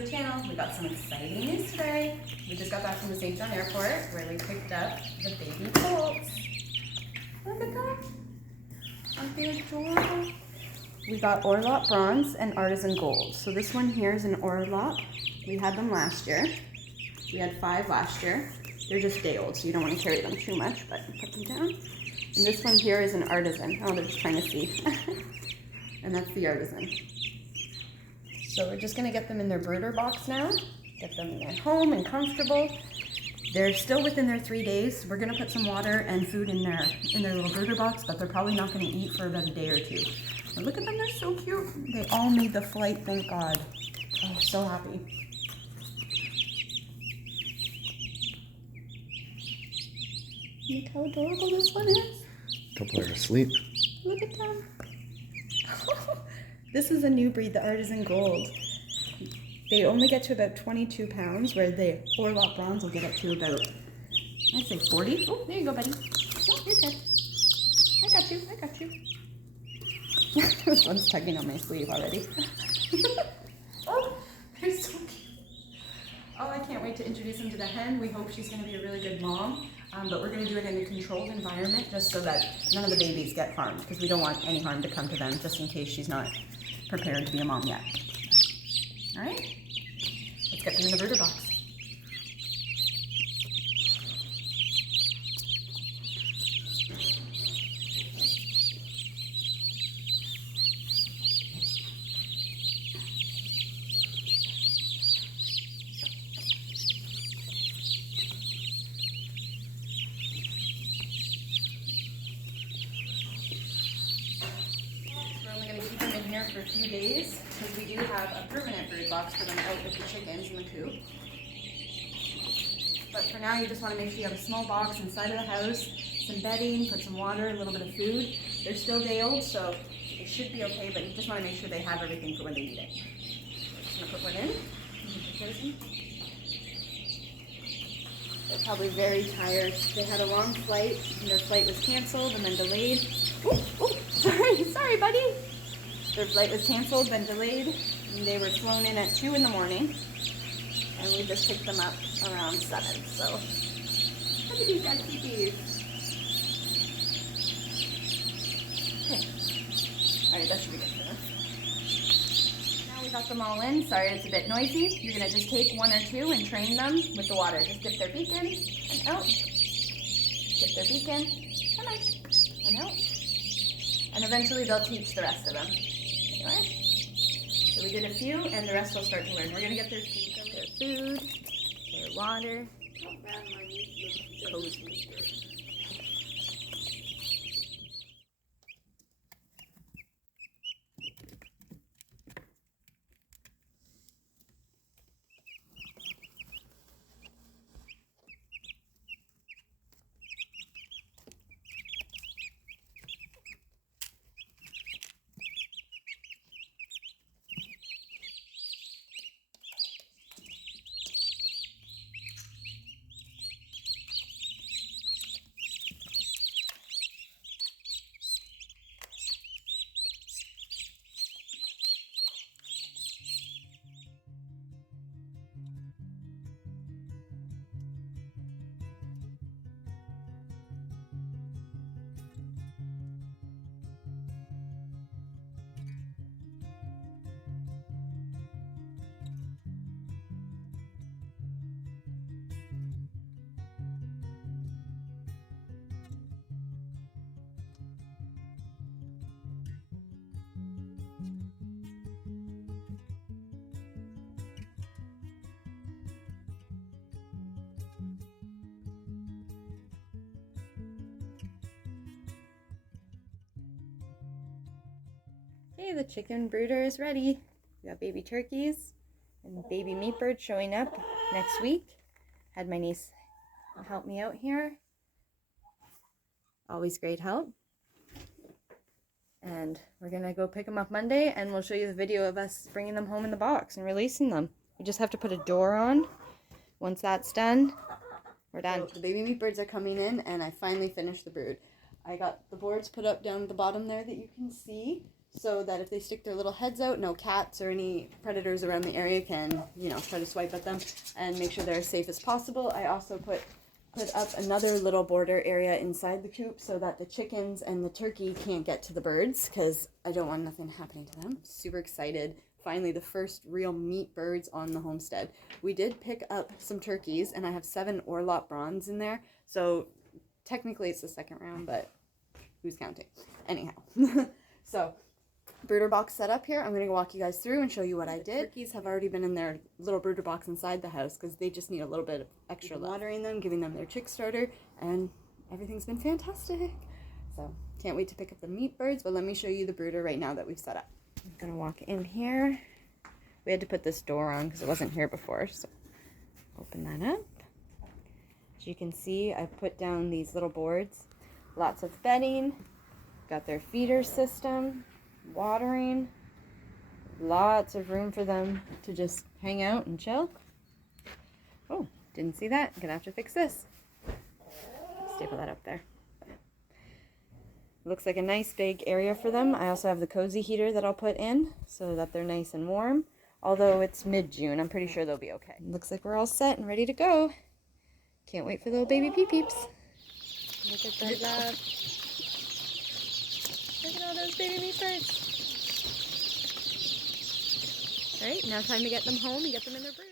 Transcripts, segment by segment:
to the channel. We got some exciting news today. We just got back from the St. John Airport where we picked up the baby poults. Look at them. Aren't they adorable? We got Orlopp Bronze and Artisan Gold. So this one here is an Orlopp. We had them last year. We had 5 last year. They're just day old, so you don't want to carry them too much, but put them down. And this one here is an Artisan. Oh, they're just trying to see. And that's the Artisan. So we're just gonna get them in their brooder box now, get them at home and comfortable. They're still within their 3 days. We're gonna put some water and food in their little brooder box, but they're probably not gonna eat for about a day or 2. But look at them, they're so cute. They all made the flight, thank God. Oh, so happy. Look how adorable this one is. A couple are asleep. Look at them. This is a new breed, the Artisan Gold. They only get to about 22 pounds, where the Orlopp Bronze will get up to about, I'd say 40. Oh, there you go, buddy. Oh, you're good. I got you, I got you. This one's tugging on my sleeve already. Oh, they're so cute. Oh, I can't wait to introduce them to the hen. We hope she's going to be a really good mom. But we're going to do it in a controlled environment just so that none of the babies get harmed, because we don't want any harm to come to them just in case she's not prepared to be a mom yet. All right, let's get them in the brooder box. For a few days, because we do have a permanent brood box for them out with the chickens in the coop. But for now, you just want to make sure you have a small box inside of the house, some bedding, put some water, a little bit of food. They're still day old, so it should be okay, but you just want to make sure they have everything for when they need it. I'm going to put one in. They're probably very tired. They had a long flight, and their flight was canceled and then delayed. Sorry, buddy. Their flight was canceled, then delayed, and they were flown in at 2 in the morning, and we just picked them up around 7, so look at these guys, keepies. Okay, alright, that should be good for them. Now we got them all in. Sorry it's a bit noisy. You're going to just take 1 or 2 and train them with the water. Just dip their beak in and out, dip their beak in, come on, and out, and eventually they'll teach the rest of them. Right. So we did a few, and the rest will start to learn. We're going to get their food, their water, cozy. Okay, the chicken brooder is ready. We got baby turkeys and baby meat birds showing up next week. Had my niece help me out here. Always great help. And we're gonna go pick them up Monday, and we'll show you the video of us bringing them home in the box and releasing them. We just have to put a door on. Once that's done, we're done. So the baby meat birds are coming in, and I finally finished the brood. I got the boards put up down at the bottom there that you can see. so that if they stick their little heads out, no cats or any predators around the area can, try to swipe at them, and make sure they're as safe as possible. I also put up another little border area inside the coop so that the chickens and the turkey can't get to the birds, because I don't want nothing happening to them. Super excited. Finally, the first real meat birds on the homestead. We did pick up some turkeys, and I have 7 Orlopp Bronze in there, so technically it's the second round, but who's counting? Anyhow, so brooder box set up here. I'm going to walk you guys through and show you what I did. Turkeys have already been in their little brooder box inside the house because they just need a little bit of extra watering them, giving them their chick starter, and everything's been fantastic. So can't wait to pick up the meat birds, but let me show you the brooder right now that we've set up. I'm going to walk in here. We had to put this door on because it wasn't here before, so open that up. As you can see, I put down these little boards, lots of bedding, got their feeder system, watering, lots of room for them to just hang out and chill. Oh, didn't see that. I'm gonna have to fix this. Staple that up there. Looks like a nice big area for them. I also have the cozy heater that I'll put in so that they're nice and warm. Although it's mid-June, I'm pretty sure they'll be okay. Looks like we're all set and ready to go. Can't wait for little baby peeps. Look at that. Look at all those baby meat birds. Alright, now time to get them home and get them in their brood.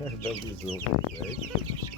Nobody's little, right?